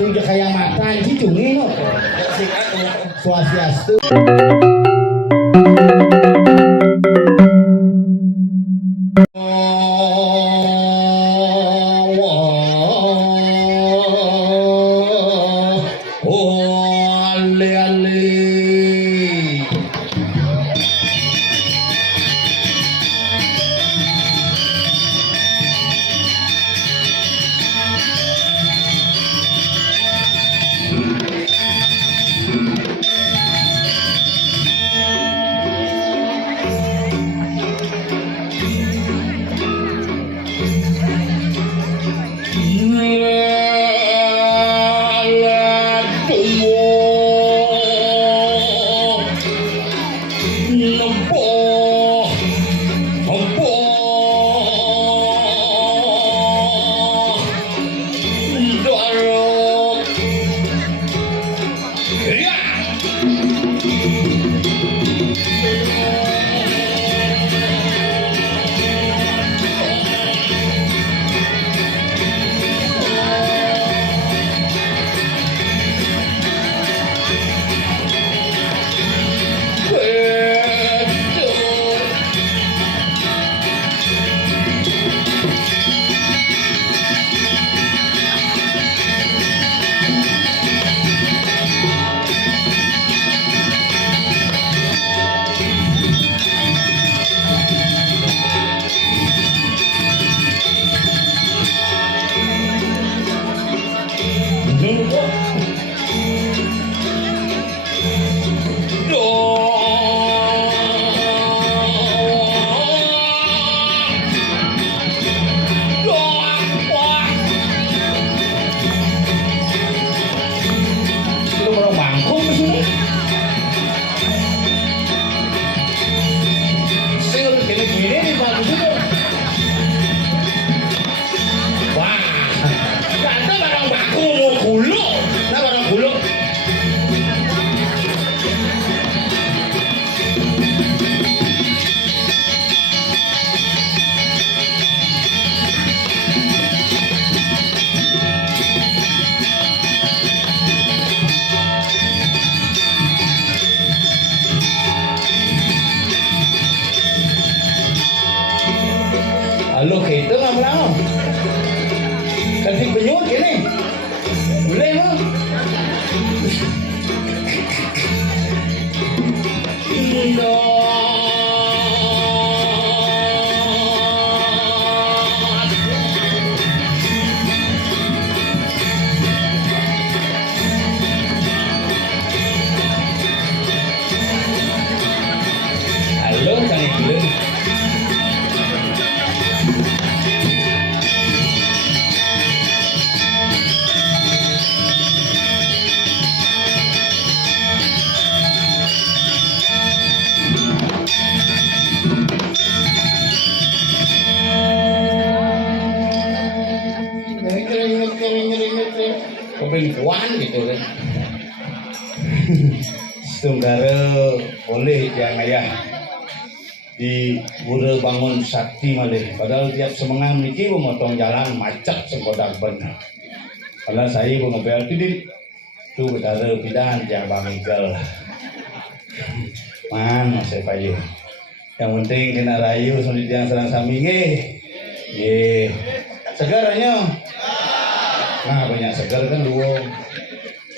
tunjuk kayak makan cicungi no. Swastiastu. Halo gitu nggak mau kasih penyut ini boleh mau halo kan itu perempuan gitu kan. Tunggara boleh yang ayah di Pura Bangun Sakti malih. Padahal tiap semengang niki memotong jalan macet sekodak benar. Kalau saya mengebel tidik tu betara pidan tiap bangkel. Man saya payu. Yang penting kena rayu sampai tiang serang sami nggih. Segaranya. Nah banyak segar kan dua.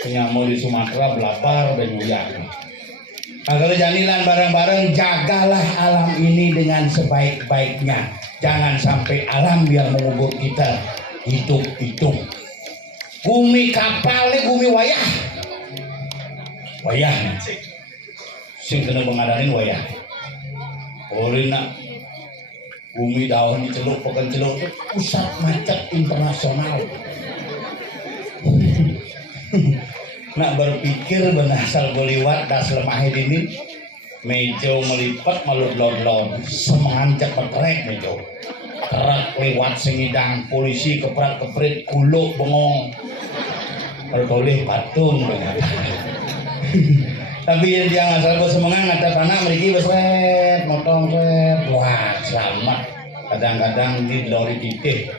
Penyamu di Sumatera belapar dan nyuyak. Nah, kalau janilan bareng-bareng jagalah alam ini dengan sebaik-baiknya. Jangan sampai alam biar mengubur kita hidup-hidup. Bumi kapal nih bumi wayah. Wayah. Sing kena mengadain wayah. Orina bumi daun diceluk pekan celuk pusat macet internasional. Nak berpikir benasal goliwat das lemah ini mejo melipat melud-lod semangat cepet rek mejo kerak lewat sengidang polisi keprat-keprit kuluk bengong bertoleh patung tapi yang dia ngasal bos semangat ngata tanah meriki besret motong red wah selamat kadang-kadang di lori titih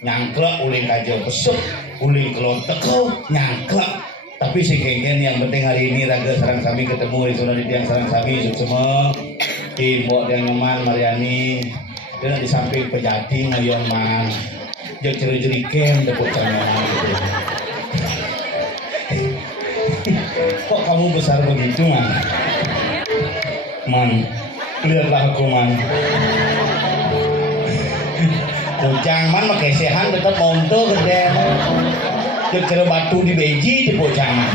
nyangklek uling kajo besuk uling kelon teko nyangklak. Tapi si kengken yang penting hari ini raga sarang sami ketemu di zona di tiang sarang sami semua di mbok yang nyaman Mariani dan di samping pejati ngayon man jeung ceri-ceri kem tepuk tangan. Kok kamu besar begitu man lihatlah aku man bocang man pakai sehan tetap monto gede jeung batu di beji di bocang man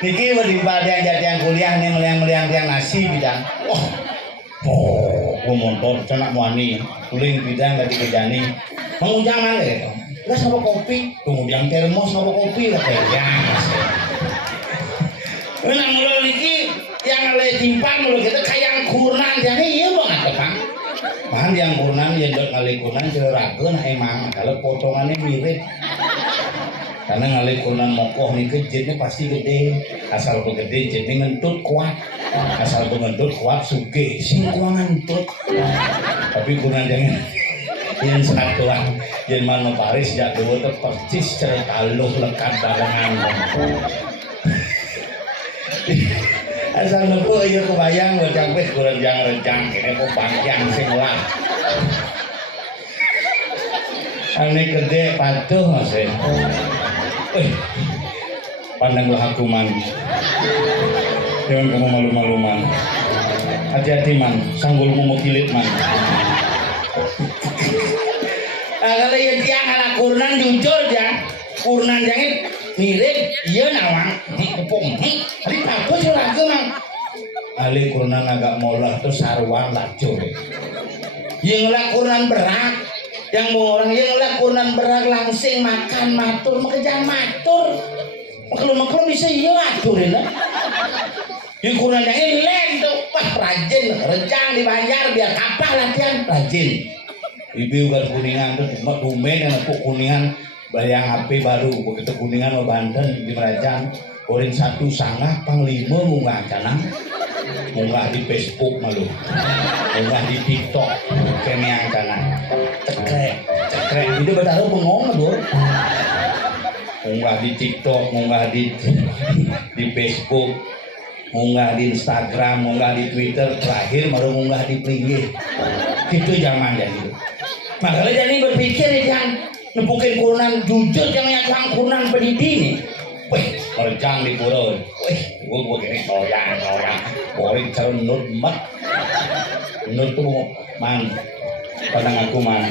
niki berimbal yang kuliah nih meliang-meliang tiang nasi bidang gua montor cenak muani kuling bidang tadi kejani mengundang mana gitu nggak sama kopi kemudian termos sama kopi lah kayaknya menang mulu niki yang lagi timpang mulu kita kayak kurnan jadi iya banget Kang bahan yang kurnan yang dok kali kurnan cererakeun emang kalau potongannya mirip karena ngalih kurnan mokoh nih jetnya pasti gede asal gede jetnya ngentut kuat asal ngentut kuat suge sing kuat ngentut tapi kurnan jangan yang satu lah yang mana Paris jak dua tu percis cerita lu lekat barengan asal nuku aja kebayang bocang pes kurang rejang kene kok panjang sing lah ane gede patuh masih pandanglah aku man jangan kamu malu-malu man hati-hati man sanggulmu mau kilit man kalau yang tiang ala kurnan jujur ya kurnan jangan mirip iya nawang kepung hari apa sih lagi mang ali kurnan agak molah tuh sarwang lacur yang lah kurnan berat yang mau orang yang lah kurnan berat langsing makan matur makejang matur maklum bisa iya aturin lah yang kurnan jangan len tuh wah rajin rencang di Banjar biar kapal latihan rajin ibu kan kuningan tuh tumen yang aku kuningan bayang HP baru begitu kuningan mau Banten di Merajang orang 1,5 panglima munggah canang munggah di Facebook malu munggah di TikTok kemiang canang cekrek itu bertaruh bengong lho munggah di TikTok munggah di Facebook munggah di Instagram munggah di Twitter terakhir baru munggah di Plinggih itu zaman jadi makanya jadi berpikir yang nepukin kurnan jujur jangan yang kurnan pendidik nih wih merjang di pura wih gua kira soyang boring cerunut mat nut tuh man pandang aku man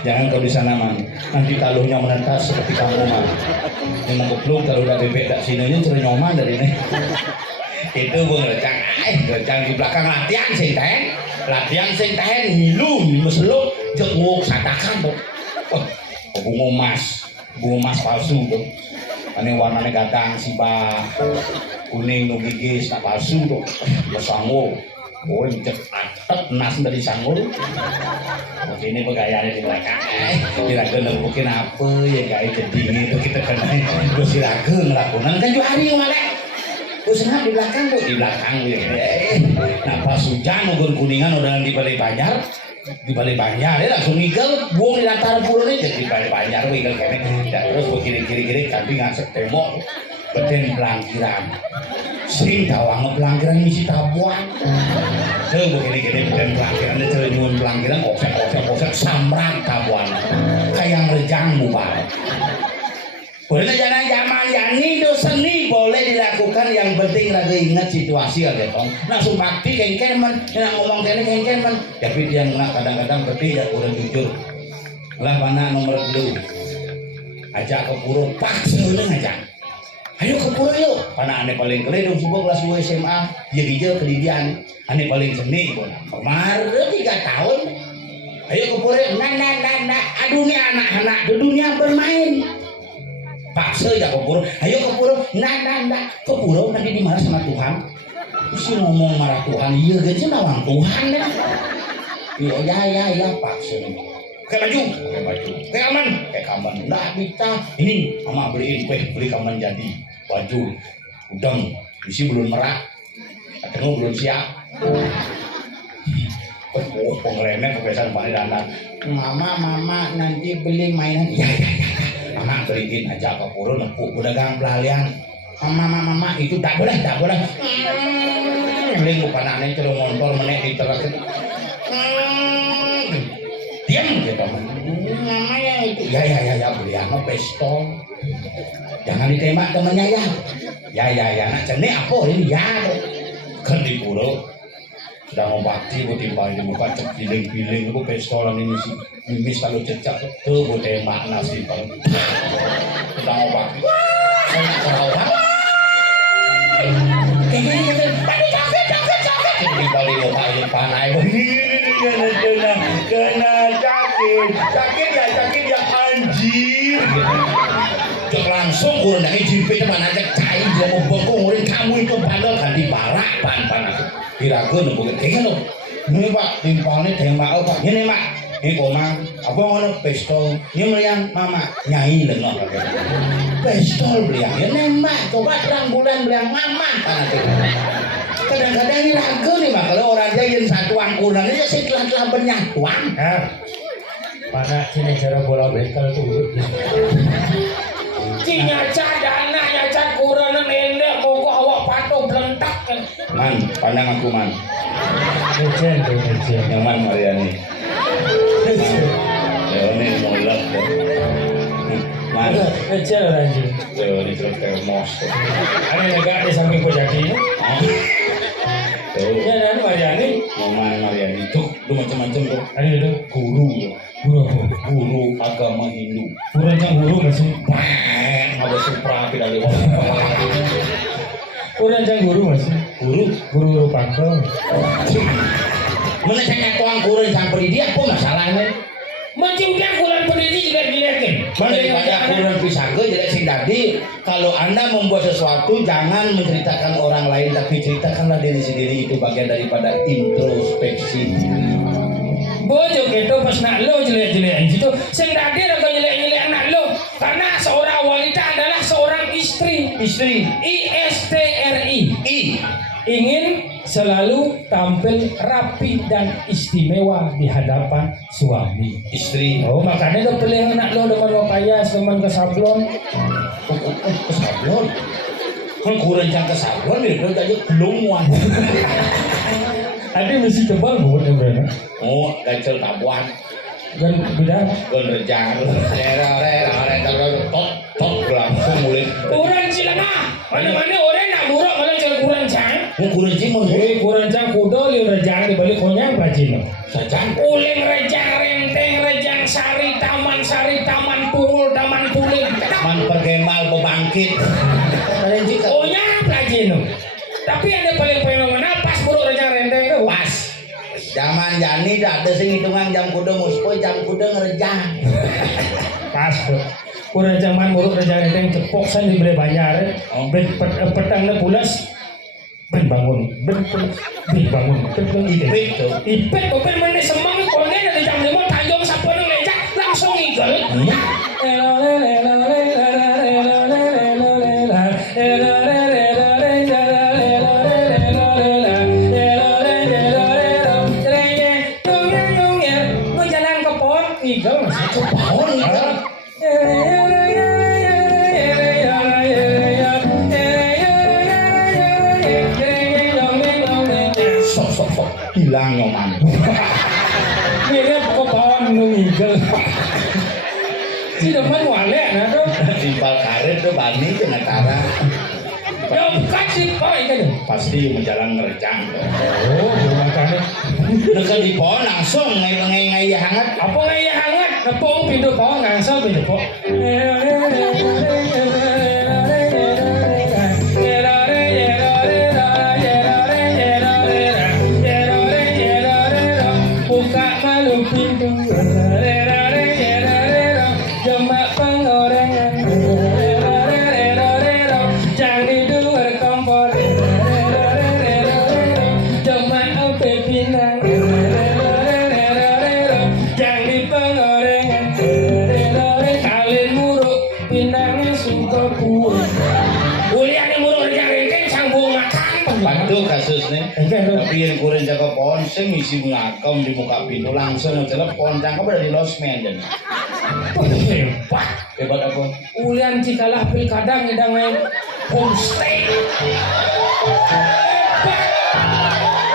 jangan kau di sana man nanti taluhnya menetas seperti kamu man yang goblok kalau udah bebek tak sini cerita nyoman dari ini itu gua ngerjang di belakang latihan sih teh ngilu meseluk jenguk satakan tuh bunga emas palsu tuh ini warnanya gadang sibah kuning nu gigis tak palsu tuh bersangul boy cetak nas dari sanggul ini pegayanya di belakang kira-kira mungkin apa ya guys jadi itu kita kena gue silakan ngelakukan kan juga hari malah usaha di belakang ya. Nah pas hujan ugun kuningan udah di Balai Banjar ya langsung nigel buang di latar purone jadi Balai Banjar nigel kene terus kiri tapi ngasek tembok beten pelangkiran sing tawang pelangkiran misi tabuan tuh begini beten pelangkiran ada nyuwun pelangkiran kosek samrak tabuan kayak rejang bubar. Boleh jangan zaman yani itu seni boleh dilakukan yang penting lagi ingat situasi ya tong. Nah sumpati kengken man, yang ngomong kengken man. Tapi dia nggak kadang-kadang berarti ya kurang jujur. Lah mana nomor 2 ajak ke pura paksa ngajak. Ayo ke pura yuk. Karena ane paling keren dong sebuah kelas 2 SMA. Jadi dia kedidian. Ane paling seni pun. Kemarin 3 tahun. Ayo ke pura. Nah. Aduh nih anak-anak di dunia bermain. Paksa ya ke pura, ayo ke pura, nah, ke pura nanti dimarah sama Tuhan. Si ngomong marah Tuhan, iya gitu nawang Tuhan deh. Ya paksa. Kayak baju, kayak aman, nggak bisa. Ini mama beliin beli kaman jadi baju, udang, isi belum merak, katanya belum siap. Oh, penglenek kebiasaan Pak Dana. Mama, nanti beli mainan. Iya. Mama beliin aja ke purun, pedagang pelalian. Mama, itu tak boleh. Ling bukan aneh terus montol menek di terus. Diam gitu. Mama ya itu. Ya beli apa pistol. Jangan ditembak temennya ya. Ya, nak jenis apa ini ya. Kan di pura. Sudah mau bakti, gue timbang di muka cek piling-piling, gue pistolan ini sih mimis kalau cecak tuh gue tembak nasi bang. Sudah mau bakti, saya kerauhan. Joget. Timbang di muka ini panai, kena sakit ya anjir. Cek langsung kurang dari jipe teman aja cair dia mau bengkong urin kamu itu padahal ganti barak pan kira-kira nunggu kayak gitu. Ini Pak timpalnya tembak Pak. Ini Mak, ini komang apa ngono pistol. Ini meliang Mama nyai lenok. Pistol beliang, ya nembak. Coba terang bulan beliang Mama. Kadang-kadang ini lagu nih Mak. Kalau orang jajan satu angkuran aja setelah penyatuan. Mana sini cara bola bekel tuh. Cinya cadana nyaca kurang nendek pokok awak patuh belentak kan. Man, pandang aku man. Kecil. Yang man Mariani. Leone molak. Man. Kecil anjing. Leone terus termos. Ada negara di samping kojaki. Ya dan Mariani. Man Mariani itu macam-macam tuh. Ada itu Guru agama Hindu. Kurangnya guru masih. Ada supra tidak lewat. Kurangnya guru masih. Guru pakai. Mana saya tuang kurang sampai dia apa masalahnya? Menciumkan kurang pendidik juga dilihatin. Daripada kurang pisago jadi sing tadi kalau Anda membuat sesuatu jangan menceritakan orang lain tapi ceritakanlah diri sendiri, itu bagian daripada introspeksi. Bojo gitu pas nak lo jelek-jelekan gitu. Sing tadi aku jelek-jelek anak lo karena seorang wanita adalah seorang istri. ISTRI. Ingin selalu tampil rapi dan istimewa di hadapan suami Istri. Oh makanya kepilih anak lo dengan payas teman ke sablon. Ke sablon. Kan kurang ke sablon itu aja belum muat. Ada mesti tebal buat yang Oh, kecil tabuan. dan beda. Gon rejang. Tok langsung mulai. Kurang cilana. Mana-mana orang nak buruk kalau cari kurang cang. Kurang cimon. Kurang cang kudo liu rejang di balik konyang pacino. Sajang. Uling rejang renteng rejang sari taman pungul taman puling. Man pergemal bebangkit. Ohnya pelajino. Tapi ada paling fenomenal pas buruk rejang renteng itu Pas. Zaman jani dak ada sing hitungan jam kuda muspo jam kuda ngerejang. Pas kurang zaman buruk rejang renteng cepok san dibeli banyak. Petangnya pulas. Ben bangun. Ipit tuh. ipet kopen mana semang kongen dari jam 5 tanjung sapu nang lecak langsung igel. Jalan ke pohon igel masih Pohon itu. Sok hilang nyoman. Ini kok pohon nungigel. Si depan walek nah tuh. Timpal karet tuh bani dengan cara. Ya bukan sih kok itu. Pasti menjalan ngerejang. Oh, makanya Dekat di pohon langsung ngai hangat. Apa ngaya hangat nepung pintu pohon ngangsel pintu pohon. Buka malu pintu. Jembak pengorengan. Jangan diduar kompor. Jembak api pinang. Jangan di pengorengan. Kalian muruk pinangnya Waduh kasusnya. Enggak, Bro. Tapi yang kurang jaga pohon, saya ngisi ngakam di muka pintu langsung telepon, cangkep ada di losmen dan Hebat. hebat apa? Ulian cikalah pilkada ngedang main homestay.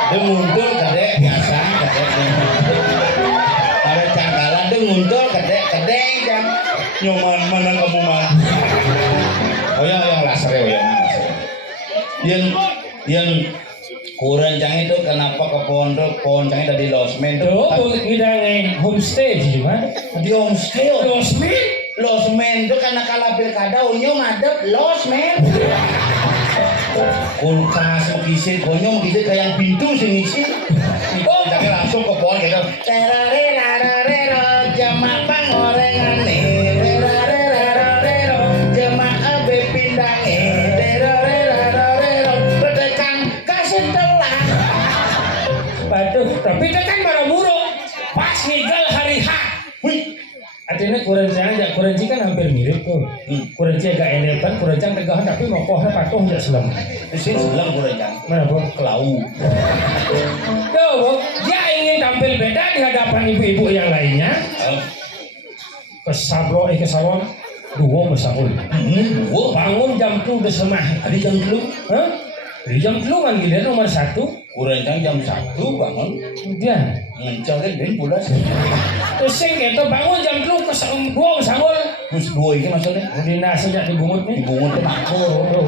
Dia mundur kadek biasa kadek. Ada cangkalan dia mundur kadek jang. Nyoman mana kamu mah? Oh yang laser ya, yang kurang cang itu kenapa ke pohon cang itu di losmen Tuh, tuh? ngedang main homestay sih gimana? Di homestay. Losmen. Losmen itu karena kalah pilkada unyu ngadep losmen. Kulkas mengisit, bonyo mengisit kayak pintu sih ngisit. Oh, jadi langsung ke pohon gitu. Terarerararero, jamaah ngorengan nih. Terarerararero, jamaah bepindang nih. Terarerararero, berdekan kasih telah. Waduh, tapi itu kan buru-buru. Pas nigel hari H. Wih, Artinya kurenci kan hampir mirip tuh. Kurenci agak enetan, kurencang tegahan tapi mokohnya patuh aja selam. sih sebelah kurang cang. Mana Bro? Kelau. Tuh, Bro, dia ingin tampil beda di hadapan ibu-ibu yang lainnya. Ke salon, dua mesakul. Wow, Bangun jam 2 udah semah. ada jam dulu. Hah? Di jam 2 kan gila nomor 1. Kurang cang jam 1 bangun. Kemudian, Ngencalin dan pulas. terus sing gitu bangun jam 2 ke 2 mesakul. Terus dua ini maksudnya. Dina sejak dibungut nih. Bungut makmur.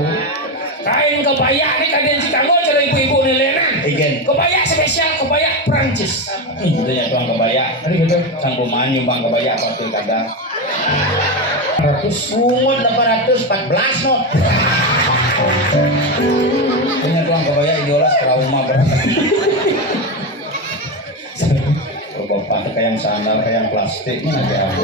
Kain kebaya nih kalian Chicago jadi ibu-ibu nih lenan. Igen. Kebaya spesial, kebaya Prancis. Udah tuang kebaya. Tadi gitu. Sang peman nyumbang kebaya apa pilkada. 100. Bungut 814 not. Punya tuang kebaya idiolas trauma berat. Bapak kayak yang sandal kayak yang plastik ini aja aku.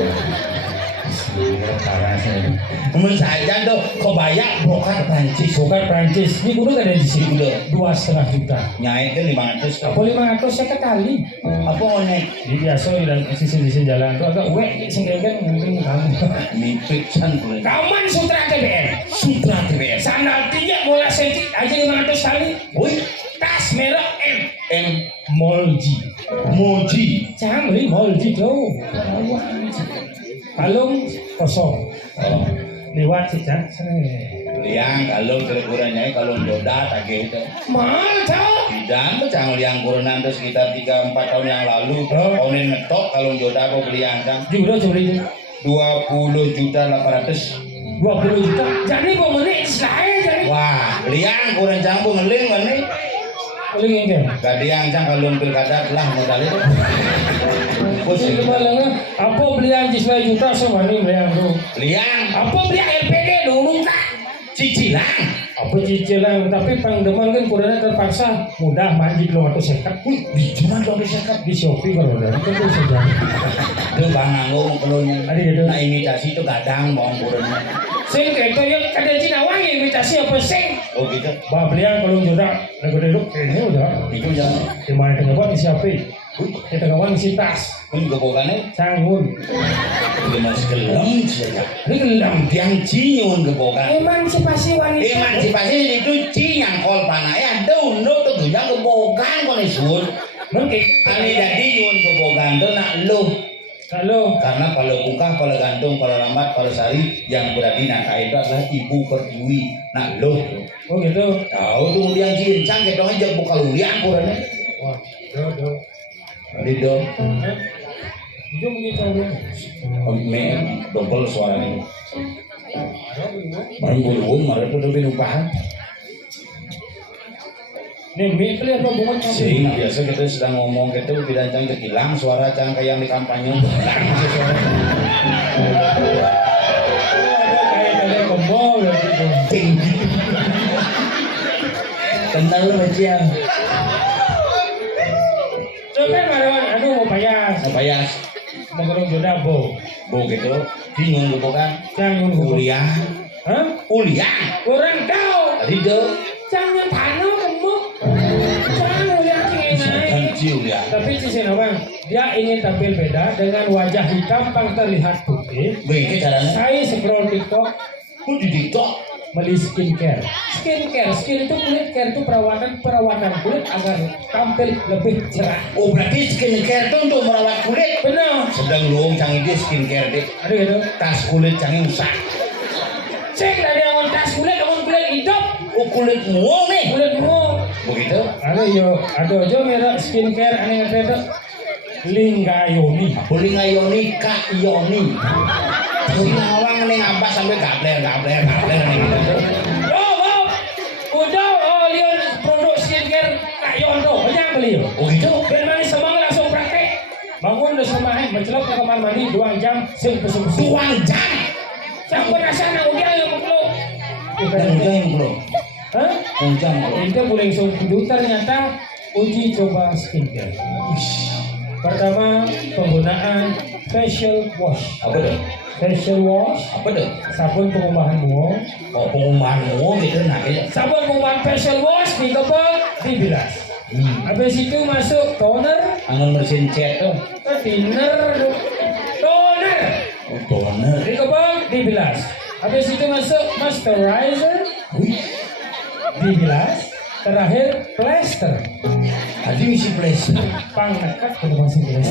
Menurut saya tuh kebaya brokat Prancis. Bukan Prancis. Ini kudu ada di sini. Udah 2,5 juta. nyait kan 500. Apa 500 saya kali. Apa mau naik? Jadi biasa di dalam sisi jalan tuh agak wek sengkengkan mungkin kamu. Mipik san boleh. Kauman Sutra TBR. Sutra TBR. Sandal 3 bola senti aja 500 kali. Woi, Tas merek M Molji. Moji. Jangan beli Molji jauh. Kalung kosong. Oh, Lewat sih Cang. liang kalau terkurangnya kalau jodat agak itu. Mal jauh. Bidang tuh jangan liang kurunan tuh sekitar 3-4 tahun yang lalu. Onin ngetok kalau jodat kok beli angkang Juga beli 20.800.000. 20 juta. Jadi mau menit saya jadi. Wah, liang kurang campur ngeling mana? Paling enggak. Gak diang cang kalau pilkada lah modal itu. Pusing. Ini malah apa belian 1 juta sama nih belian tuh. Liang Apa belian LPD dulu kak? cicilan. Apa cicilan tapi pangdeman kan kudanya terpaksa mudah manjik lo atau sekat. Wih, di mana dong disekat? Di Shopee kalau dari itu tuh saja. Itu bang ngomong pelunya. Ada gitu. Nah imitasi itu kadang bawang kurangnya. Sing kayak itu ya kadang Cina wangi imitasi apa sing? Oh gitu. Bah belian kalau jodoh lagu duduk ini udah. Itu jangan. Di mana tengah isi HP? Kita kawan isi tas. Pun gebokannya. Sanggun. Lima sekelem saja. Ini gelam. Yang cinyun gebokan. Emansipasi wanita. Emansipasi itu cinyang kol panaya. Dono tuh guyang gebokan kau nisur. Mungkin. Ani jadi nyun gebokan tuh nak lu. Halo. Karena kalau buka, kalau gantung, kalau lambat, kalau sari, yang berarti naka itu adalah ibu pertiwi. Nah lo, Oh gitu. tahu tuh yang cincang, kita aja buka luliang kurangnya. Wah, do. Lido, Itu begitu dulu. me, double suaranya. Malam bulu, malam itu lebih lupahan. Nih, mie kalian apa bunga Sing biasa kita sedang ngomong gitu, tidak cang hilang suara cang kayak yang di kampanye. Kayak kembol gitu. Tinggi. Kenal lu bacian. Itu kan marawan, mau payas. Bayas, Mau gerung jodoh, bo. bu gitu, bingung gitu kan. Jangan Kuliah, Hah? kuliah. Orang tahu. Lido. Jangan tanam kamu. Jangan lihat ini. Kancil ya. Tapi sisi bang, dia ingin tampil beda dengan wajah hitam yang terlihat putih. Begitu caranya. Saya scroll TikTok, Kok di TikTok? beli skincare. Skincare, skin itu kulit, care itu perawatan kulit agar tampil lebih cerah. Oh berarti skincare itu untuk merawat kulit. Benar. Sedang luang canggih dia skincare deh. Ada gitu. Tas kulit canggih usah. Cek dari awal tas kulit hidup. Oh kulit muang nih. Kulitmu. Begitu. Ada aja merek skincare aneh itu. Linggayoni. Boleh ngayoni Kak Yoni. Si nawang nih ngapa sampai gabler nih gitu. Oh, udah lihat produk skincare Kak Yono, banyak beli. Oh gitu. Dan mari semangat langsung praktek. Bangun udah semangat, mencelok ke kamar mandi 2 jam, sing bersih-bersih. 2 jam. Sampai rasanya udah yang perlu. Dan hujan belum. Hah? Hujan belum. Kita boleh langsung dulu ternyata uji coba skincare. Pertama, penggunaan facial wash. Apa tuh? Facial wash, Apa tuh? sabun pengubahan muang. Oh pengumuman muang gitu nah kayaknya. Sabun pengubahan facial wash dikepal, dibilas. Habis itu masuk toner, Angin bersihin cat tuh. toner, Oh toner. dikepal, dibilas. Habis itu masuk moisturizer, Wih. dibilas. Terakhir plaster, Tadi misi place. pangnekat ke bahasa Inggris.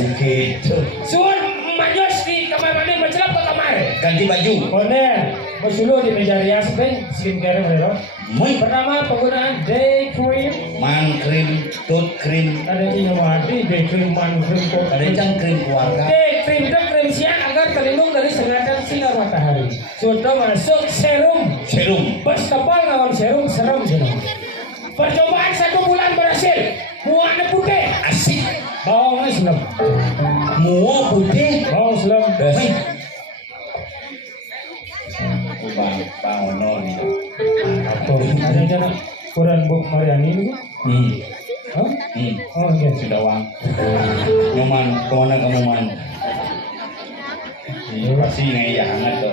Gitu. Suun majos di kamar mandi mencelap ke kamar. Ganti baju. Koner, bersuluh di meja rias ben skincare mereka. Muy. Pertama penggunaan day cream. Man krim, tooth krim. Ada yang mati day cream, man cream, kok. Ada yang krim keluarga. Day cream itu krim siang agar terlindung dari sengatan sinar matahari. Sudah masuk serum. Serum. Pas kepal lawan serum serem serum. Percobaan 1 bulan berhasil. Muaknya putih. Asik. Bawangnya selam. Muang putih. Bawang selam. Hei. Bang Ono nih. Apa? Ada jalan kurang Buk Mariani itu? Hah? Oh iya. Sudah wang. Nyoman, kemana kamu man? Iya pasti ngeyah hangat tuh.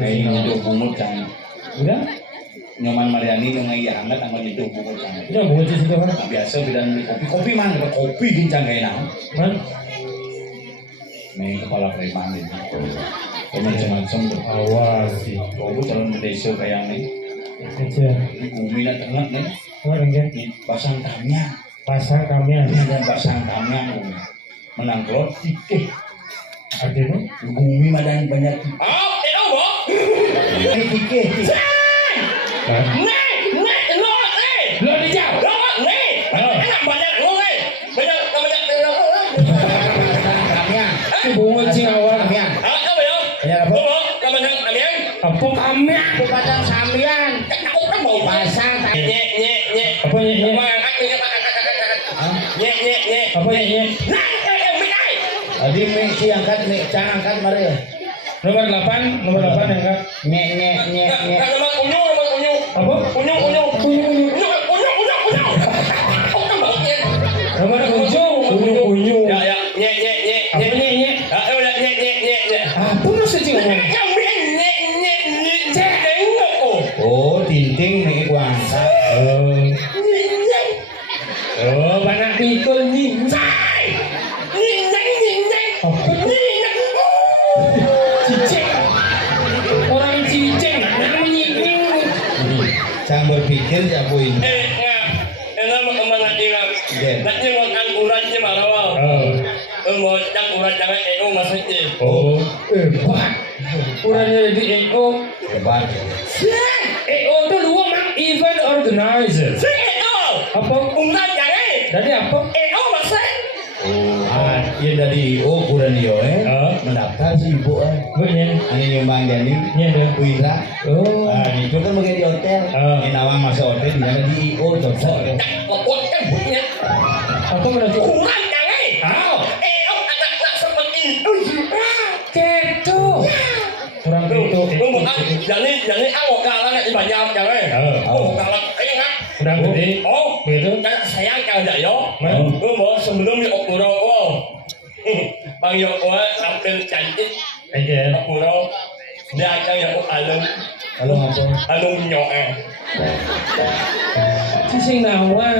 Ngeyah hidup bungut kan. Udah? Nyoman Mariani yang ngeyah hangat sama hidup bungut kan. Udah buat sih sudah. Nah, biasa bidan beli kopi man, ada kopi gincang kayak nang. Man? Nih kepala preman ini. Macam-macam tuh. Awal sih. Oh, calon desa kayak nih. Kecil. Ini bumi nak tengah nih. Oh enggak. Ini pasang tamnya. Pasar kami Ini ada. dan pasang tamnya. Menang klot dikit. Artinya? Bumi madan banyak. Oh, itu boh. Dikit. Lo dijawab. Tamnya. Bunga cing awal. Tamnya. Kayak apa? Apa kami? Pasang sambian. Pasang tamnya. Apa nye? Apa nye? Tadi Mik angkat, Mik Cang angkat mari. Nomor 8 yang kak. Nyek. Apa? Unyu. Nomor 7 unyu. Apa nye? Apa maksud cing ngomong? Oh, tinting Mik angkat. Oh, banyak pikul nih. Cicing. Orang cicing nggak menyinggung. Cang berpikir ya Bu ini. Oh, hebat. Kurangnya jadi EO. Hebat. EO itu dua mang event organizer. Apa? Dari apa? Ah, iya dari ukuran dia mendaftar sih ibu Bener. ini nyumbang jadi Iya deh. Wira. Oh. Ah, itu kan bagian di hotel. Ini nawang masuk hotel di sana di IO cocok. Apa berarti? Keto. Kurang keto. Kurang gede. Gitu. Sebelum yuk bang yuk tampil cantik Aja. dia akan yuk alum Kalau apa? nyoe Sing nawa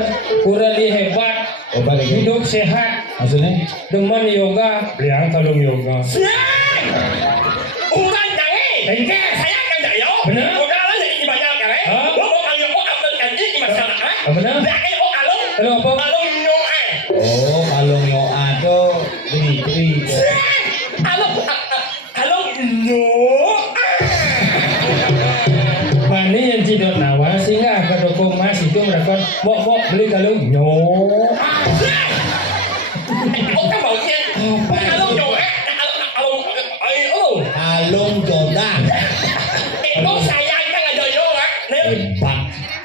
kurang hebat. Hebat itu. Hidup sehat. Maksudnya? Demen yoga. Liang kalau yoga. Uran jangan Engke. saya akan tak yuk Bener. udah lah Kalau apa? Alung nyong Oh, kalung yo ado beli. alung nyong Mani yang cidok nawa sehingga kedoko mas itu mereka mau beli kalung nyo. Kan bảo nhiên alung nyong alung Kalung jodan. itu saya kan ada yo kan Hebat.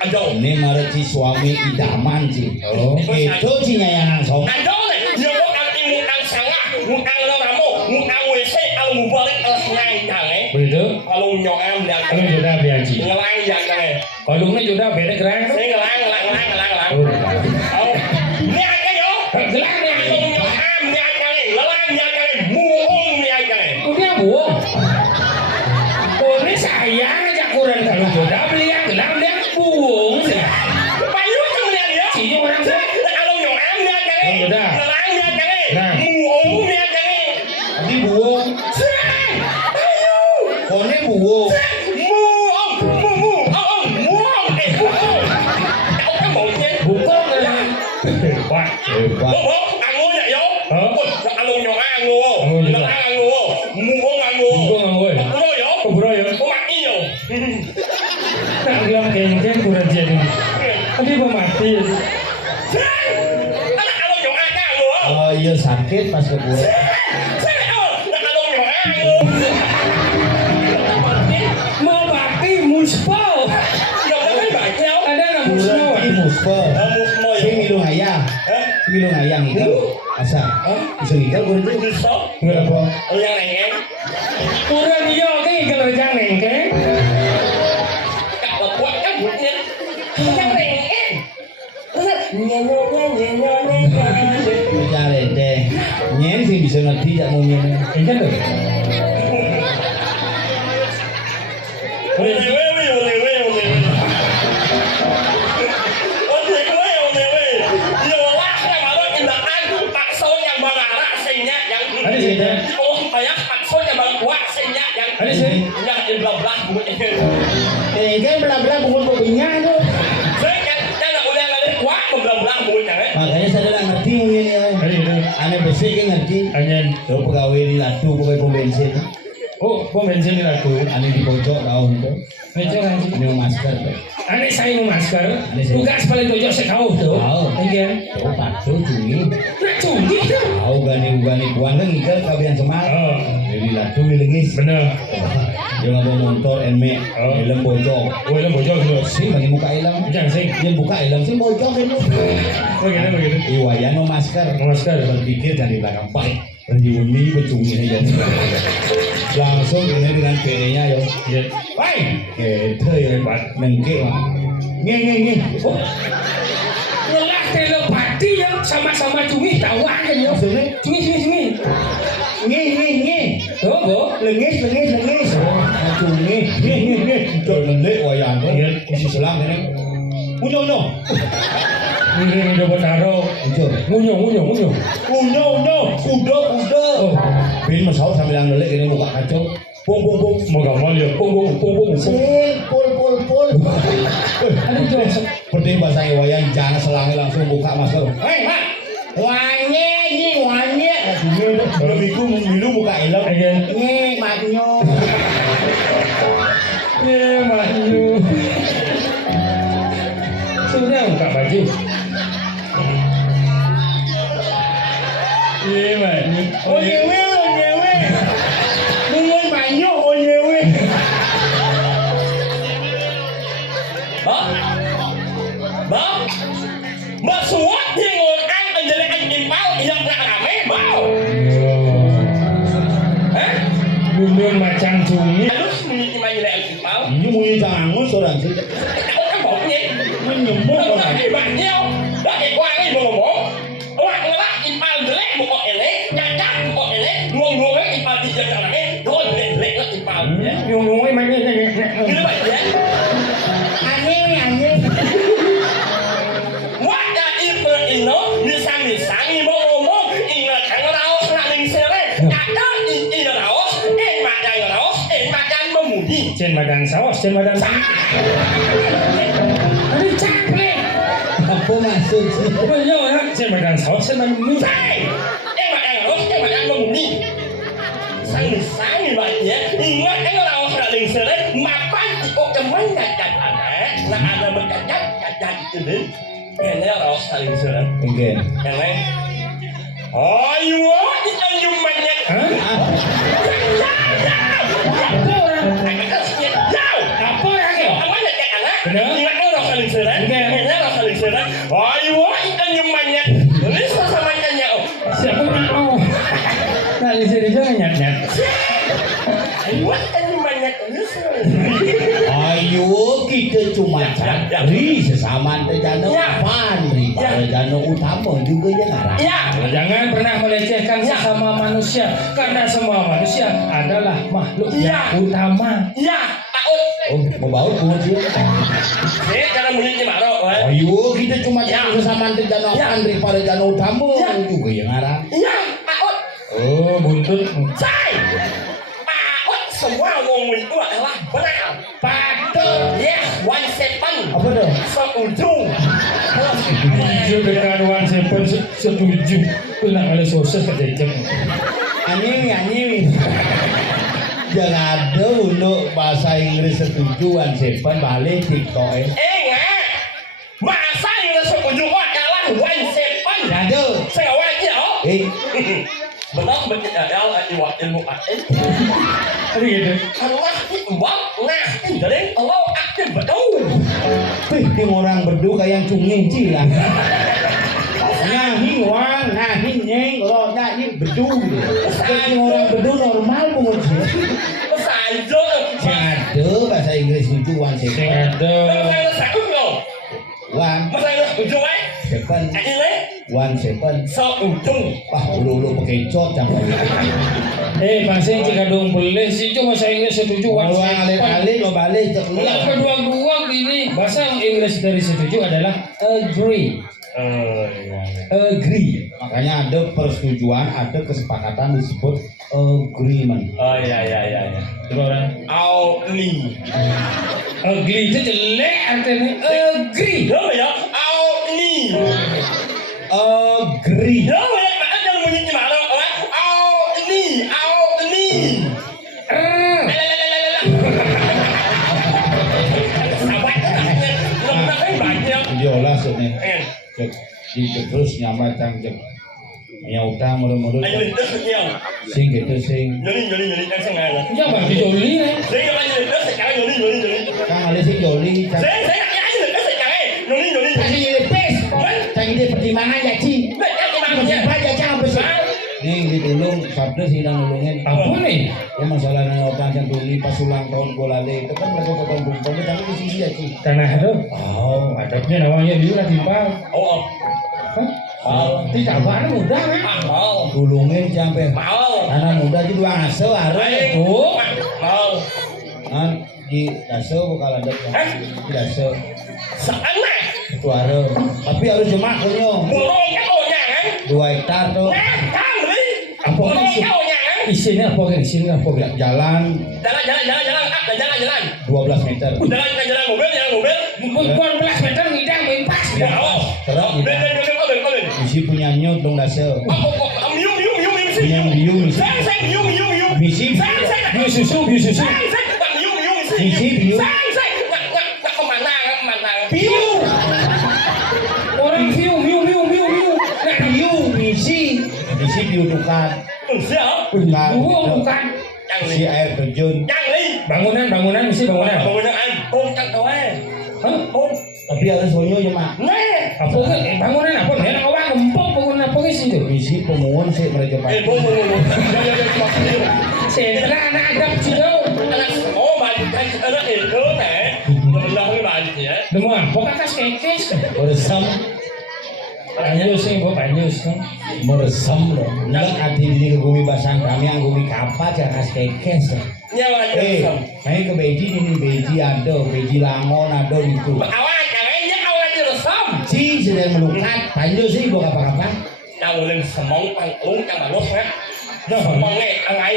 aduh Ini mareci suami idaman sih. Oh. Itu sih nyayangan sok. aduh nih nyong ang sangah ngutang lo ramo ngutang WC alung balik alas nyang Begitu. alung nyong am dan Kalung jodoh biaji. ngelang yang Kalungnya jodoh beda gerak. Saya ngelang. Oh. Oh, ni aja yo. Gelang ni. Alung nyong am ni aja ni, lelang ni aja ni, muung ni aja ni. Oh dia buang. Oh ini saya ngajak kurang kalung jodoh beli yang gelang dia buang. Payu tu ni dia. Sini orang tu. Alung nyong am ni aja ni, Oh, dah. lelang ni aja ni, Nah. muung ni aja ni. Tadi buang. Ayu. Kone buang. Muung. Kau kan mau ni. Bukan kan. Hebat. Hebat. Oh, anggo ni yo. Hah? Alung nyong anggo. Anggo juga. Lelang anggo. Muung anggo. Bukan oi. Bro yo. Oh bro ya. Oh mak iyo. Tak gelang kengkeng kurang jadi. Tadi mau mati. Anak alung nyong anggo. Oh iya sakit pas kebuang. Mau mati muspel. Ada nggak muspel? Kurang muspel. Si milung ayam. Si milung ayam itu. Asa. Bisa ngikal kurang itu. Enggak apa. Kurang iya oke kalau jangan nengkeng. Mencari deh. Nyen sih bisa ngerti jak mau nyen. Enggak tuh. Ada sih ada. Ada sih. Kan belah-belah bungul kopinya tuh. Makanya saya dah ngerti mungkin ya. Ada itu. Aneh bersih kan ngerti. Hanya. So pegawai di latu pegawai pom bensin. Oh, pom bensin di laku. Aneh di pojok tahu itu. Itu kan. Ini masker. Aneh saya mau masker. Tugas paling tujuh sekau tuh. Tahu. Iya. Coba tuh cungi. Nak cungi tuh. Tahu gani buang kan ikan kabian semak. Oh, Jadi latu milengis. benar. Dia ngomong motor enme. Oh. Ilem pojok. Oh, yang bocor gitu. Sih bagi muka ilem. Jangan sih. Dia buka ilem sih pojok itu. Begitu. Iwayan no masker. Masker. Berpikir dari belakang pak. Reuni bercungi aja. Langsung ini dengan PD-nya yo. Ya. Woi, gitu ya Pak. Nengke Pak. Nge. Oh, Lelah telepati ya sama-sama cumi tahu aja ya. maksudnya Cumi. nge. Tuh, Bo. Lengis. Cungi. Nge. Jol lelek wayan tuh. Iya. Isi selang ini. Unyo. Ini udah bertaruh. Unyo. Munyo. Kuda. Oh, Bin masau sambil yang lelek ini muka kacau. Pung. mau gak mau ya. Pung. Sing, pul. Ada tuh. Seperti bahasa wayan jangan selangi langsung buka masker. Hei, Pak. Wangi. Kalau minggu milu buka ilmu. Aja. Maknyo. Maju. Sudah buka baju. Maju. Onyewe. Nungguin banyak onyewe. Masuat dia ngurang menjelek impal yang tak rame bau. Bundun macam cumi. Halus mengisi menjelek impal. Ini mungkin jangan seorang sih. Kau kan baunya. Menyembuh Kau orang. tak banyak. Dah kuang ini ngomong. Orang ngelak impal jelek buka ini, nyacat buka ini, luang impal di jalan ini, dua jelek lah impal. Yung macam ni. Gila baik ya. Aneh. Wah dah impal ino, misang ngomong ingat kang raos nak lingsere. Kata ini raos, makan memudi. Cen badan saus. Ada cakle. Apa mas? maksud. Banyak orang saya makan saus saya makan Sai, makan harus makan memuni. Sang banyak. Ingat orang nak lingser mapan kok teman cacat anak. Nak ada bercacat ini. Ini orang saling lingser. Mungkin. Yang lain. Ayo, ikan jumannya. Apa orang? Apa orang ya? Benar? Ayo, ikan jumannya. Ini sama ikannya. Siapa mau? Nah, di sini jangan nyat-nyat. Ayo, ikan jumannya. Ayo kita cuma cari sesama tejano apaan tejano utama juga jangan. Ya. Jangan pernah melecehkan sesama manusia karena semua manusia adalah makhluk yang utama. Ya, Pak Ut. Oh, mau bawa kemudian. Jangan bunyi marok. Ayo kita cuma cari sesama tejano apaan daripada tejano utama juga yang ngarang. Ya, Pak Ut. Oh, buntut. Sai. Pak Ut semua ngomong itu adalah benar. Patut. Yes, 17. Apa dah? Setuju. Setuju dengan One Seven setuju. Tenang ada soses kececek. Animi. Jangan ada untuk bahasa Inggris setuju One Seven balik TikTok. Ingat, bahasa yang setuju adalah 17. Ada. Saya wajib. Benar betul adalah ilmu aktif. Ada gitu. Allah itu nah, jadi Allah aktif betul. Yang orang berdua kayak cungin cilang. Nahi wang, nahi nyeng, kalau nahi bedu. Yang orang bedu normal banget sih. Saja. Ada bahasa Inggris setuju One Seven. Ada. Saya sakit loh. One Saya setuju Seven. Ini One Seven. setuju. Wah, ulu pakai cot jangan. Bangsa jika dong boleh sih cuma saya Inggris setuju One Kalau Seven. alik-alik lo balik cek Yang ulang. kedua ini bahasa Inggris dari setuju adalah agree. Agree. Makanya ada persetujuan, ada kesepakatan disebut agreement. Oh ya. Coba orang. Auli. Agree itu jelek artinya. Agree. Apa ya? Auli. Agree. Ya, makanya jangan bunyi gimana? Auli. Sahabat kan banyak. Diolah sebenarnya. Cek di terus nyama cang cek. Ya utang mulu-mulu. Ayo itu yang. Sing gitu sing. Joli kan sengaja. Yang bagi joli nih. Saya kan itu sekarang joli. Kang ada sing joli cang. Saya aja itu sekarang joli. Kasih nyelipis. Cang ini pertimbangan ya ci. Apa aja cang apa sih? Nih ditulung sabda sih yang nulungin. Apa nih? Ya masalah nang utang cang tuli pas ulang tahun bolale itu kan mereka potong kumpul tapi di sini ya ci. Tanah ada. Oh, Adabnya namanya dulu lah timpal. Oh. Tidak apa mudah kan? Mau. tulungin sampai Mau. anak muda jadi dua ngaso are. Oh, Mau. Kan di daso bakal ada di daso Sana. itu are. Tapi harus cuma kunyo Bolong kau jangan. 2 hektar tuh. Nah, kali. Apa Bolong isi? kau jangan. Isinya apa kan? Isinya apa kan? Jalan Jalan. 12 meter. Jalan mobil. 14 meter ngidang mempas. Ya, oh. Terus kita Kalian. misi punya nyut dong daso. Miu. Punya biu misi. Saya miu. Misi Biu susu. misi biu. Nak kemana? Biu. Orang biu. Nah biu misi biu tukan. Siap. Bukan. Si air terjun. Yang ni. Bangunan mesti bangunan. Bangunan tak tahu Hah? Tapi harus honyo ya mak. Nah. Apa kan? Bangunan apa? Nenek orang gempok bangunan apa sih itu? Misi pemungun sih mereka pakai. Bung. Setelah anak ada cido. Oh, balik anak itu teh. Benar balik ya. Demam, pokoknya kas kekes. Meresam Banyus kan. meresam loh. Nggak hati di bumi basang kami yang bumi kapal jangan kekes. Nyawa aja. Saya ke beji ini beji ada, beji langon ada itu. Awak kayaknya awak aja resam. Si sedang melukat, panjang sih bukan apa-apa. Yang ulen semong panggung yang manus ya. Semongnya angai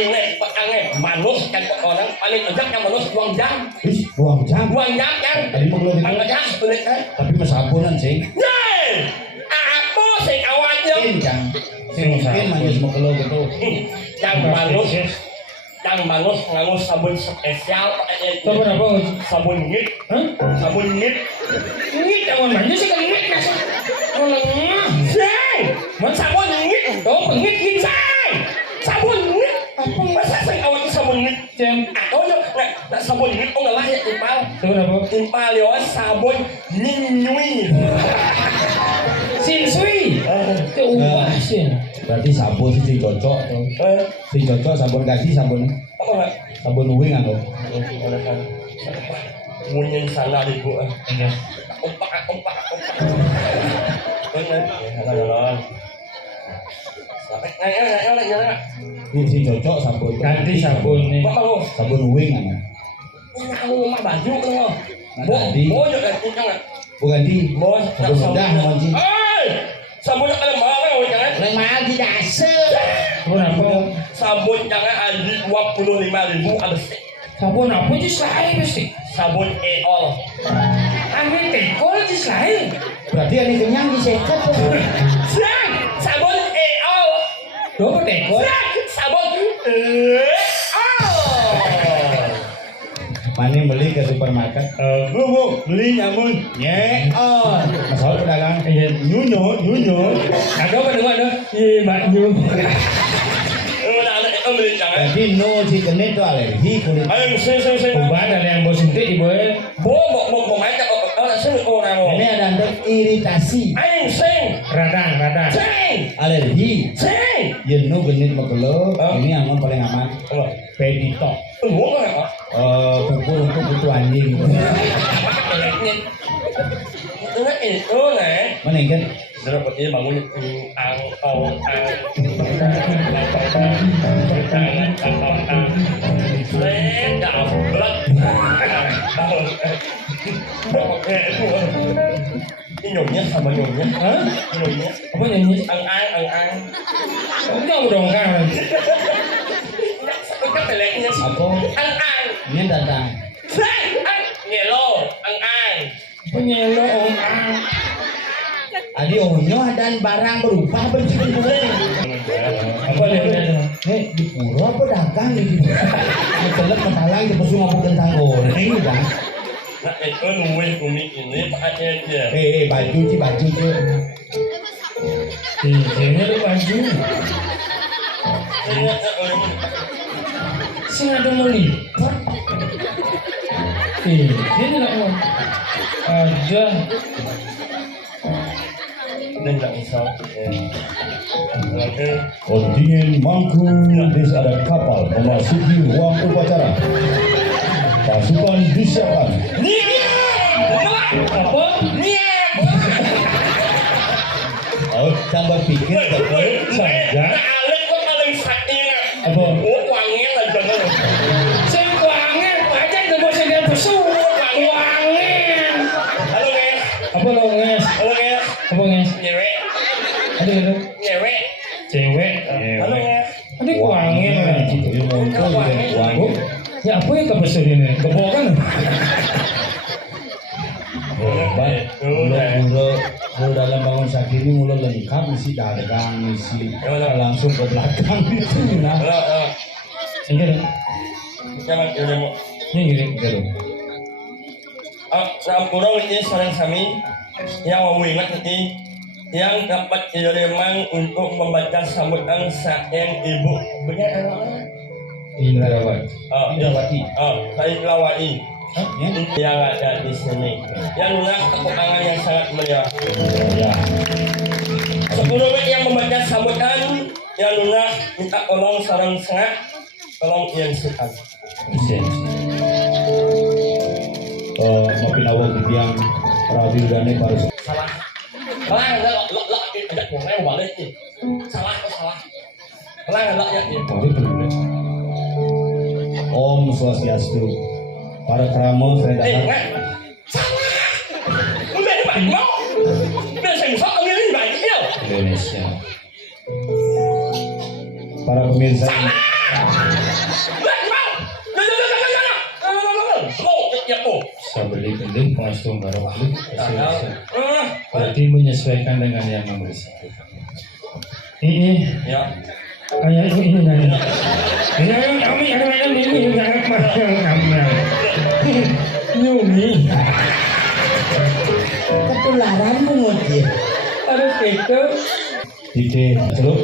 manus kan orang paling ejak yang manus buang jam. Wis, buang jam. Buang jam kan. Tadi mau belum Buang jam ulit kan. tapi masapunan sih. Yeay. manis mau kelo gitu. Yang manus nganggo sabun spesial Sabun apa? sabun ngit Hah? sabun ngit Ngit jangan manja sih kan ngit nasa. Oh lengah. sing mun sabun ngit Oh pengit ngit. sing sabun ngit apa masa sing awak sabun ngit Jam. atau yo nek sabun ngit kok ngalah ya impal Sabun apa? impal yo sabun ninyui Sinsui. Itu ubah sih. Berarti sabun sih cocok tuh. Si cocok sabun kaki sabun apa enggak sabun uwing kan tuh. munyin sana di bu Enggak. umpak bener ya jalan sampai nanya Ini si cocok sabun Ganti sabun nih. apa lu sabun uwing kan. aku rumah baju lu Tadi. bojo kan jangan Bukan di bos sabun mudah monci. sabun kalau mahal jangan Lain mahal tidak asal. Sabun apa? sabun jangan ada 25.000 ada sih Sabun apa sih lain mesti? sabun eol Ambil tekol sih lain. Berarti ini kenyang di seket tuh. sabun eol Dua tekol. sabun eol Mana beli ke supermarket? Bu, beli nyamun. Nye, oh. Masalah pedagang. Iya. Nyunyo. Ada apa dengar ada? Iya, Mbak Ju. beli jangan Jadi no si genit tuh alergi kulit. ayo sing Obat ada yang mau suntik ibu ya. mau main sing orang Ini ada untuk iritasi, ayo sing Radang. sing alergi. sing Ya no genit makelo. Oh. Ini aman paling aman. apa Peditok. ngomong apa Pukul untuk butuh anjing. itu nih Mana kan? dapat dia bangun ang ini nyonya sama nyonya Hah? nyonya Apa nyanyi? ang Kamu tahu dong kan? kan peleknya Apa? ang Ini datang. ngelo ang Penyelo om. Adi onyo dan barang berubah bentuk Apa dia? di pura apa dagang di telep matalang di pesu ngomong tentang goreng bang. nah itu nulis komik ini pakainya dia Baju sih. Ini ada baju. Sing ada mau lipat. Ini nak mau. Ada. dan nggak bisa oke Kontingen Mangku Des ada kapal memasuki ruang upacara. Pasukan disiapkan. Apa? Oh, tambah pikir Saja. Alek kok paling sakit Apa? wangi lah jangan Sing wangen, aja tuh bos yang pesu. Wangen. halo guys Apa lo nges? halo guys Apa nges? ngewek Ada. ngewek Cewek. halo guys Ada wangen lah. Itu muncul wangi. Ya apa ya kepesu ini? Kebokan. Hebat. Mula dalam bangun sakit ini mulai lengkap isi dagang, isi langsung ke belakang itu nah. halo Enggak. jangan udah mau Ini gini. Gitu. Sampurong ini sarang kami yang mau ingat nanti yang dapat kiriman untuk membaca sambutan sayang ibu punya Indrawati. Indrawati. Baik lawai Hah? Ya? yang ada di sini yang lunak kepegangan yang sangat mulia Ya. 10 menit yang membaca sambutan yang lunak minta tolong sarang sangat tolong yang sehat Makin awal yang Rabi Udane baru salah enggak lo tidak boleh balik nih salah enggak ya Tapi belum. Om Swastiastu. Para kramo saya datang. enggak salah udah dibantu udah saya musuh ngilin banyak Indonesia. Para pemirsa. Saya beli gending pengastung baru balik. Berarti menyesuaikan dengan yang memberi sakit. Ini ya Kayak ini nanya. Ini kami ada ini sangat mahal kamu. Nyumi. Ketularan mungut ya. Harus itu. Dike, celuk.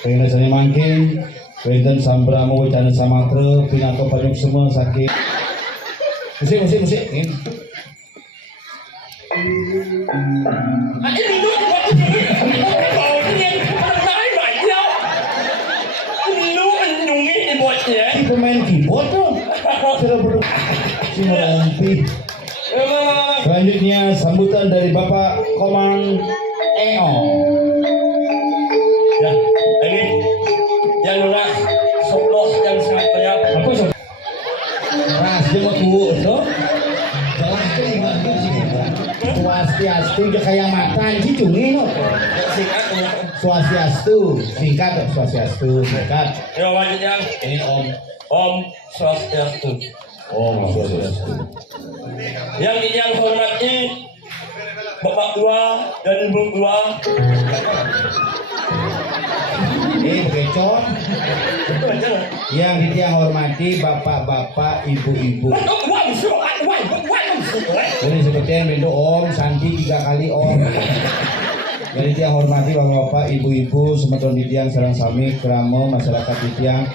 Pengen saya mangkin. Wenten Sambramo Wacana Samatra Pinaka Panyuk semua sakit. Musik. Ini. Anh đi nước bột đi anh nói vậy đâu nước anh dùng cái bột vậy Si pemain keyboard tuh. Sudah berdua. Si Rompi. Selanjutnya sambutan dari Bapak Komang EO. ya ini yang udah soplos yang sangat banyak Aku so. Ras dia mau tuh tuh. Jelas tuh gimana sih. Swastiastu dia kayak mata anjing cungi no. singkat Swastiastu singkat singkat. ya wajib yang Ini Om Swastiastu Swastiastu. yang hormati Bapak Dua dan Ibu Dua Bekecot. itu aja lah Yang yang hormati bapak-bapak, ibu-ibu. Jadi seperti yang bentuk Om, Santi 3 kali Om. Jadi yang hormati bapak-bapak, ibu-ibu, semeton ditiang sareng sami krama masyarakat ditiang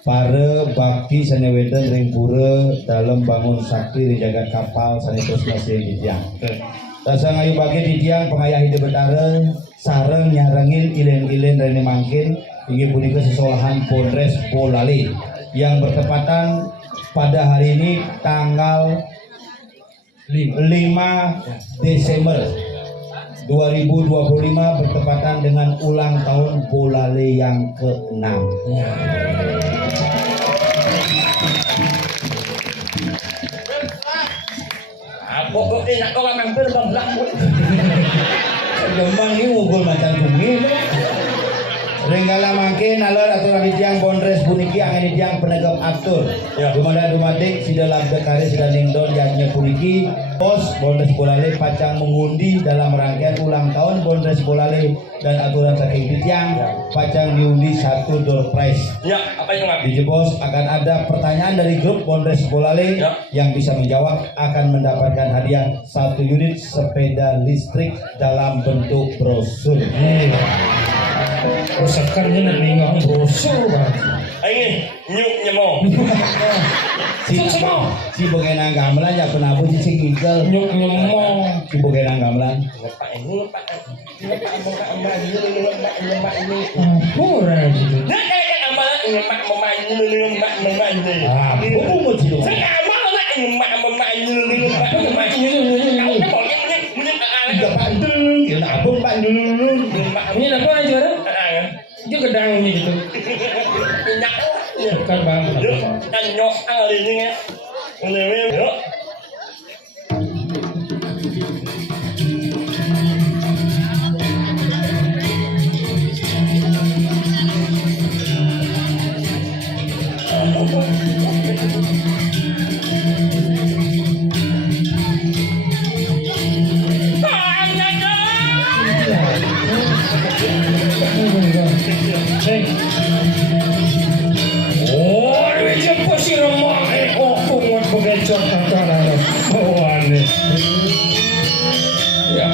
para bakti saneweden ring pura dalam bangun sakti di jagat kapal sanetos masih ditiang. Rasa ngayu bagi ditiang pengayah hidup betara sareng nyarengin ilen-ilen rene mangkin inggih punika sesolahan Polres Bolale yang bertepatan pada hari ini tanggal 5 Desember 2025 bertepatan dengan ulang tahun Bolale yang ke-6. Pokok enak kok mampir bang Jombang ini ngugul macam bumi. Renggala mangke nalar aturan ditiang Polres puniki angin ditiang penegak atur. Ya. Dumada dumadik sida labda kare sida ningdon jadinya puniki pos Polres Bolale pacang mengundi dalam rangkaian ulang tahun Polres Bolale dan aturan saking ditiang pacang diundi 1 door prize. ya apa yang ngapain Di Jepos akan ada pertanyaan dari grup Polres Bolale Ya. yang bisa menjawab akan mendapatkan hadiah 1 unit sepeda listrik dalam bentuk brosur. Rusakannya nak nengok brosur bang. ini nyuk nyemo Si Bogenang gamelan ya penabu si Gigel. Nyuk nyemong. Si Bogenang gamelan. lepak ini Pura gitu. nah kayak amalan lepak memain Ah, bungut sih dong. saya amalan lepak memain Tiga pandung, kira abang pandung. Ini apa aja orang? Dia gedangnya gitu. Bukan bang. Kan nyok ali ini ya. Ini yuk. Oh, ini siapa sih remah? Oh, kuat begecot antara. Oh, aneh. Ya.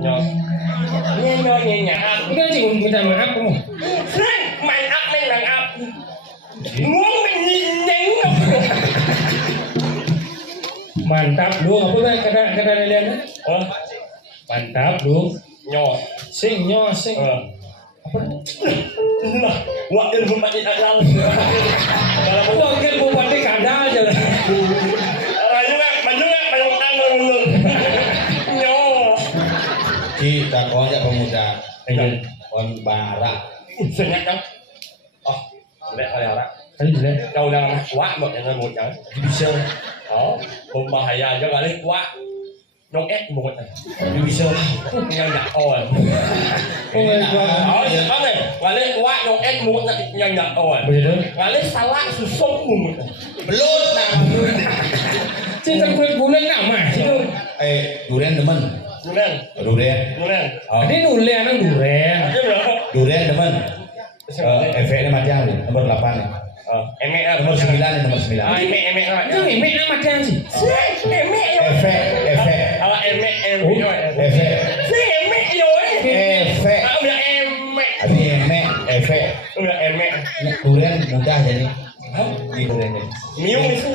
Nyo. Nyenyak. Udah sih minta maaf kamu. Sering main up main up. Ngomong menyinyi. Mantap lu, apa kan kata kalian? Oh, Mantap lu. nyo. Sing nyo sing. Apa? Nah, wakil bupati Adal. Kalau Wakil bupati kadal aja lah. maju nggak tangan dulu. Nyo. Kita kau aja pemuda. Kon barak. Senyak kan? Oh, lek kali harap. Kali jelek. Kau udah anak kuat buat yang mau jangan. Bisa. Oh, berbahaya aja kali kuat. Nyokek buat. Bisa. Yang nggak awal. Oh, Oh, sekarang kali kuat nyokek buat yang nggak awal. begitu. Kali salah susuk buat. Belut nak. Cinta kulit bulan nama itu. Durian demen. Duren, Durian. duren. Oh, Ini nulen nang duren. Aja berapa? durian demen. Efeknya mati yang nomor 8 nih. Emek lah. Nomor 9 nih, nomor 9. Ah, emek lah. Itu emek nama dia sih. Emek ya. Efek. Kalau emek Efek. emek yo. Efek. Ah, udah emek. Tapi emek, efek. Udah emek. Durian mudah jadi. Di durian jadi. Miung itu.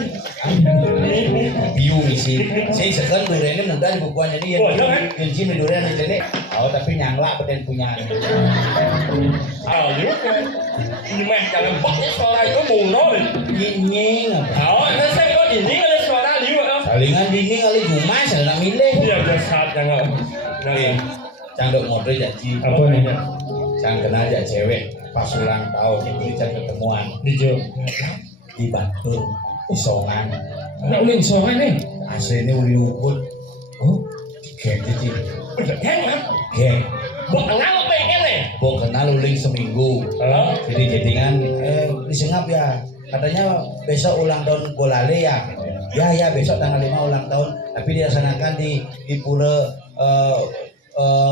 Biung isi. Saya sekarang duriannya mudah dibukuan jadi Oh, iya kan? yang jim di durian jadi. Oh tapi nyangla beden punya. Ah, iya kan. Gimana jangan boknya suara itu mungno. Nying apa? Oh, itu saya kok ini ada suara liu kan. Salingan dingin kali cuma saya nak milih. Iya, biasa jangan. Cangdok mode janji. Apa nih? Cang kena aja cewek pas ulang tahun itu cang ketemuan Dijo. di Batur Songan. Nak ulin soalnya nih. Aslinya uli ukut. Oh, geng jadi. Udah kan? Geng. Bok kenal pengen nih. Bo kenal uling seminggu. Halo. Jadi jadikan disengap ya. Katanya besok ulang tahun Golale ya. Ya besok tanggal 5 ulang tahun. Tapi dilaksanakan di Pura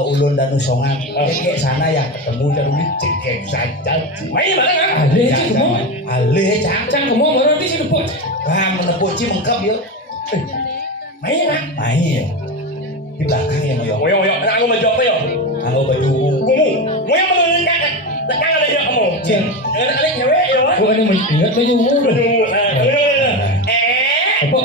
Ulun dan Usongan. Kayak sana ya ketemu dan udah cekek saja. Main mana kan? Alih sih kamu. Alih cang. Cang kamu baru di sini pun. Wah menepuk ci mengkap ya. Main kan? Main ya. Di belakang ya moyo. Moyo, nak aku menjawab ya. Anggo baju Kamu, moyo menunjukkan. Tak ada dia kamu. Cing. Ada cewek ya. Aku ada ingat baju mu. Aduh, Apa